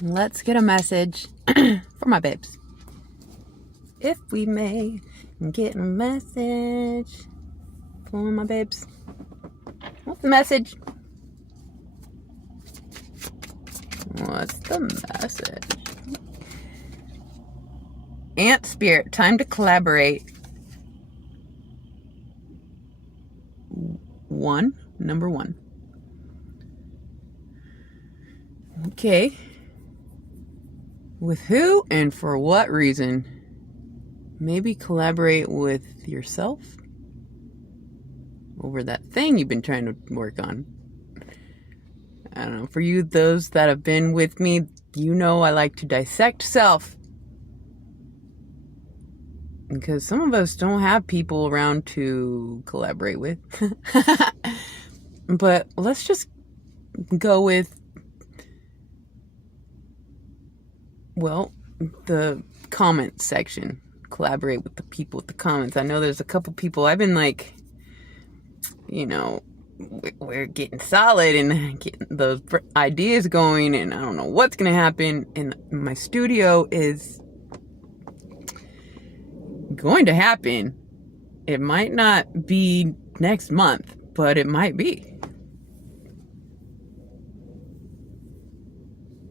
Let's get a message for my babes. If we may get a message for my babes. What's the message? What's the message? Ant Spirit, time to collaborate. Number one. Okay. With who and for what reason? Maybe collaborate with yourself over that thing you've been trying to work on. I don't know. For you, those that have been with me, you know I like to dissect self. Because some of us don't have people around to collaborate with. But let's just go with, well, the comment section. Collaborate with the people with the comments. I know there's a couple people I've been like, we're getting solid and getting those ideas going, and I don't know what's going to happen. And my studio is going to happen. It might not be next month, but it might be.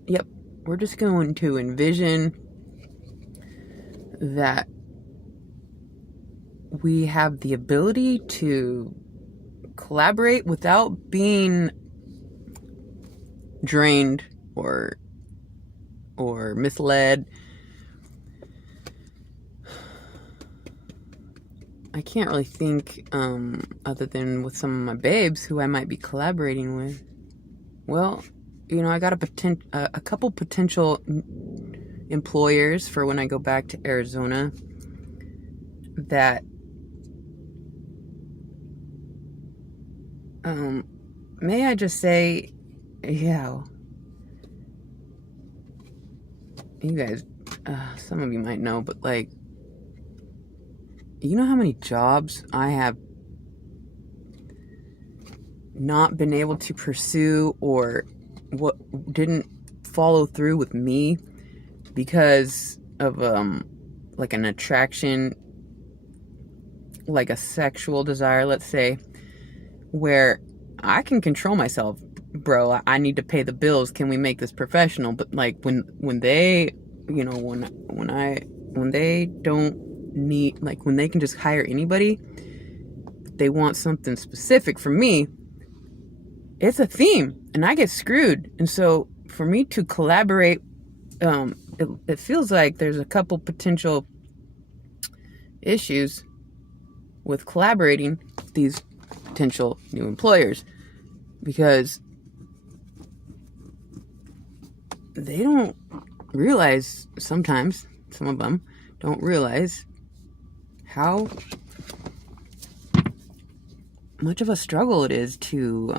Yep, we're just going to envision that we have the ability to collaborate without being drained or misled. I can't really think other than with some of my babes who I might be collaborating with. Well, I got a couple potential employers for when I go back to Arizona that may I just say, yeah, you guys, some of you might know, but like, you know how many jobs I have not been able to pursue or what didn't follow through with me because of like an attraction, like a sexual desire, let's say, where I can control myself. Bro, I need to pay the bills. Can we make this professional? But like when they, when they don't need, like when they can just hire anybody, they want something specific from me, it's a theme and I get screwed. And so for me to collaborate, it feels like there's a couple potential issues with collaborating with these potential new employers, because they don't realize, sometimes some of them don't realize how much of a struggle it is to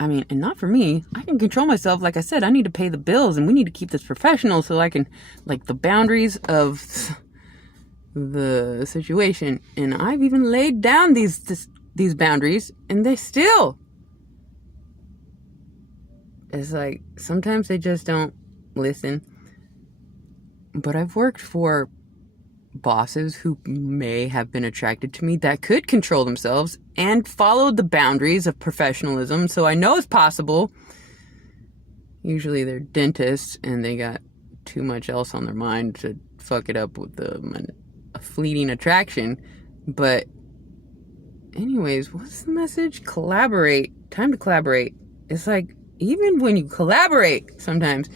and not for me. I can control myself. Like I said, I need to pay the bills and we need to keep this professional so I can, like, the boundaries of the situation. And I've even laid down these boundaries and they still, it's like sometimes they just don't listen. But I've worked for bosses who may have been attracted to me that could control themselves and followed the boundaries of professionalism, so I know it's possible. Usually they're dentists and they got too much else on their mind to fuck it up with a fleeting attraction. But anyways, what's the message? Collaborate. Time to collaborate. It's like, even when you collaborate, sometimes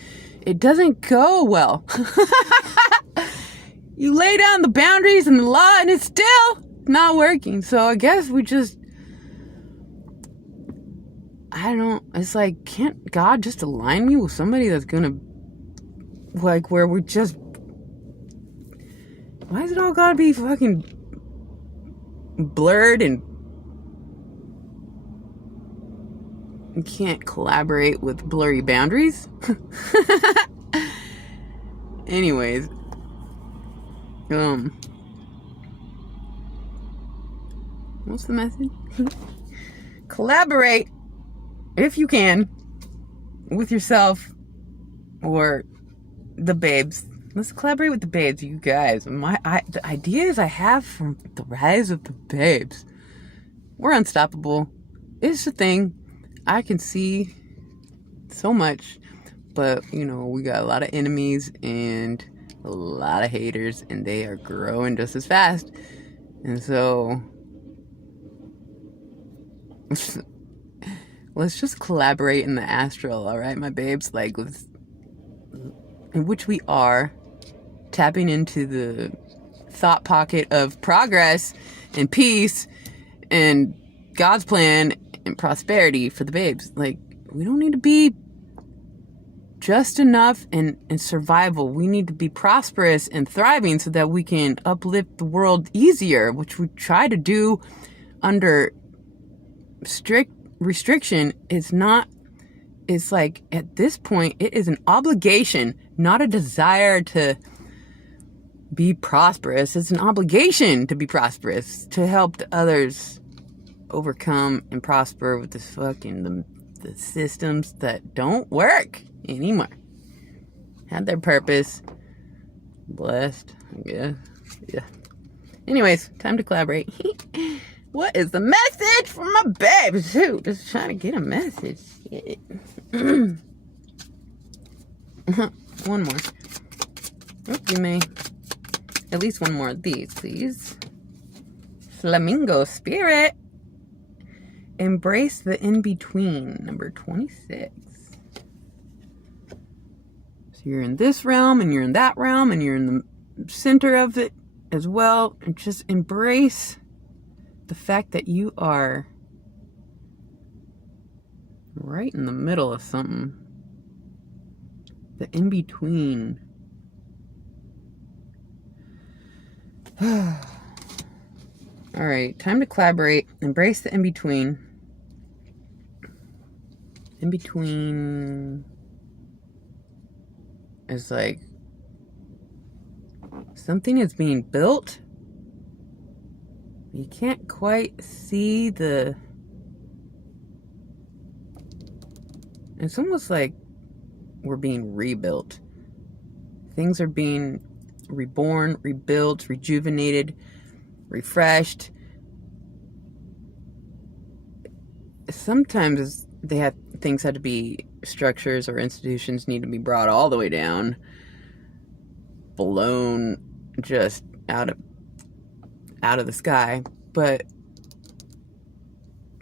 it doesn't go well. You lay down the boundaries and the law and it's still not working. So I guess we just, it's like, can't God just align me with somebody that's gonna, like, where we just, why is it all gotta be fucking blurred and you can't collaborate with blurry boundaries? Anyways, what's the message? Collaborate if you can with yourself or the babes. Let's collaborate with the babes, you guys. The ideas I have from the rise of the babes. We're unstoppable. It's a thing. I can see so much, but we got a lot of enemies and a lot of haters, and they are growing just as fast. And so let's just collaborate in the astral, all right, my babes? Like, in which we are tapping into the thought pocket of progress and peace and God's plan and prosperity for the babes. Like, we don't need to be just enough and survival. We need to be prosperous and thriving so that we can uplift the world easier, which we try to do under strict restriction. It's like, at this point, it is an obligation, not a desire to be prosperous. It's an obligation to be prosperous, to help the others overcome and prosper with this the systems that don't work anymore. Had their purpose. Blessed, I guess. Yeah. Anyways, time to collaborate. What is the message from my babes? Shoot, just trying to get a message. One more. Oh, give me at least one more of these, please. Flamingo Spirit. Embrace the in-between, number 26. So you're in this realm, and you're in that realm, and you're in the center of it as well. And just embrace the fact that you are right in the middle of something. The in-between. All right, time to collaborate. Embrace the in-between. In-between is like something is being built. You can't quite see it's almost like we're being rebuilt. Things are being reborn, rebuilt, rejuvenated, refreshed. Sometimes things had to be, structures or institutions need to be brought all the way down, blown just out of the sky. But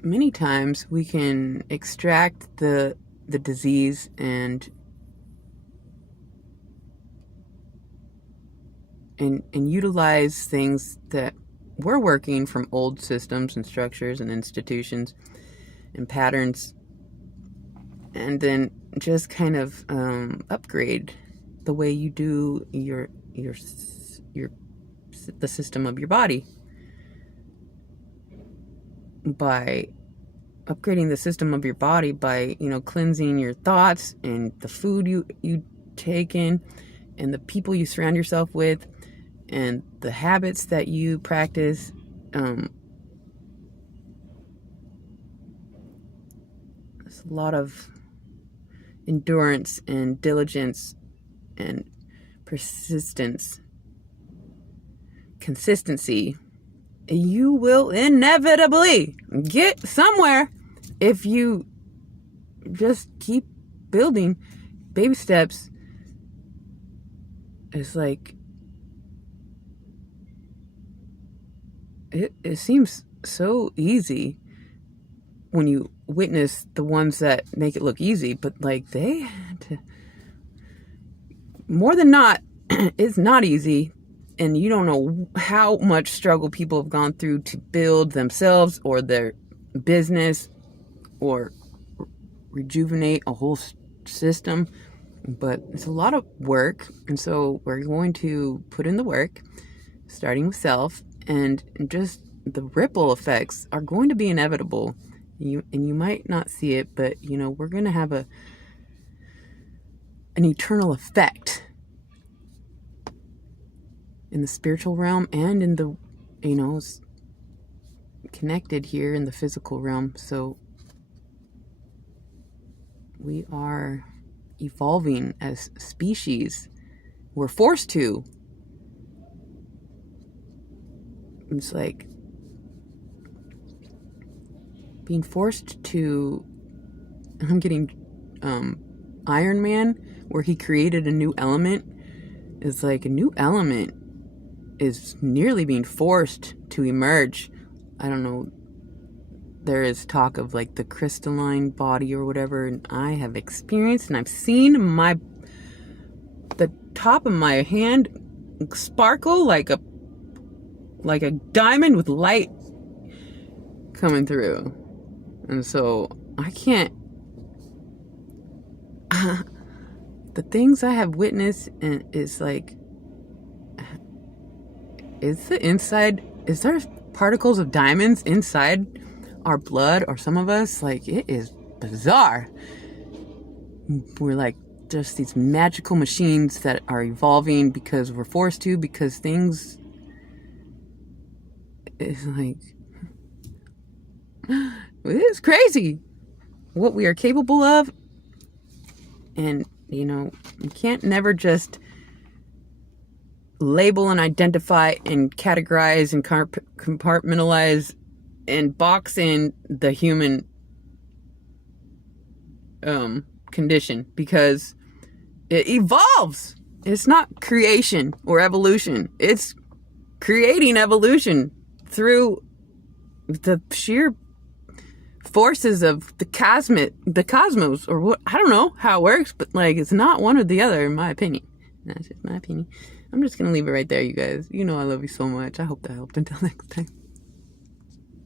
many times we can extract the disease and utilize things that were working from old systems and structures and institutions and patterns, and then just kind of upgrade the way you do the system of your body by upgrading the system of your body by cleansing your thoughts and the food you take in and the people you surround yourself with and the habits that you practice. There's a lot of endurance and diligence and persistence, consistency. You will inevitably get somewhere if you just keep building baby steps. It's like it seems so easy when you witness the ones that make it look easy, but like they had to, more than not, it's not easy. And you don't know how much struggle people have gone through to build themselves or their business or rejuvenate a whole system. But it's a lot of work. And so we're going to put in the work, starting with self, and just the ripple effects are going to be inevitable. You might not see it, but we're going to have an eternal effect in the spiritual realm and in the, connected here in the physical realm. So we are evolving as species. We're forced to. It's like being forced to. I'm getting Iron Man, where he created a new element. Is like a new element is nearly being forced to emerge. I don't know. There is talk of like the crystalline body or whatever, and I have experienced and I've seen the top of my hand sparkle like a diamond with light coming through. And so I can't the things I have witnessed, and is like, is there particles of diamonds inside our blood, or some of us? Like, it is bizarre. We're like just these magical machines that are evolving because we're forced to, because things, it's like, it's crazy what we are capable of. And, you know, you can't never just label and identify and categorize and compartmentalize and box in the human condition, because it evolves. It's not creation or evolution. It's creating evolution through the sheer forces of the cosmos, or what, I don't know how it works, but like, it's not one or the other, in my opinion. That's just my opinion. I'm just gonna leave it right there, you guys. You know I love you so much. I hope that helped. Until next time.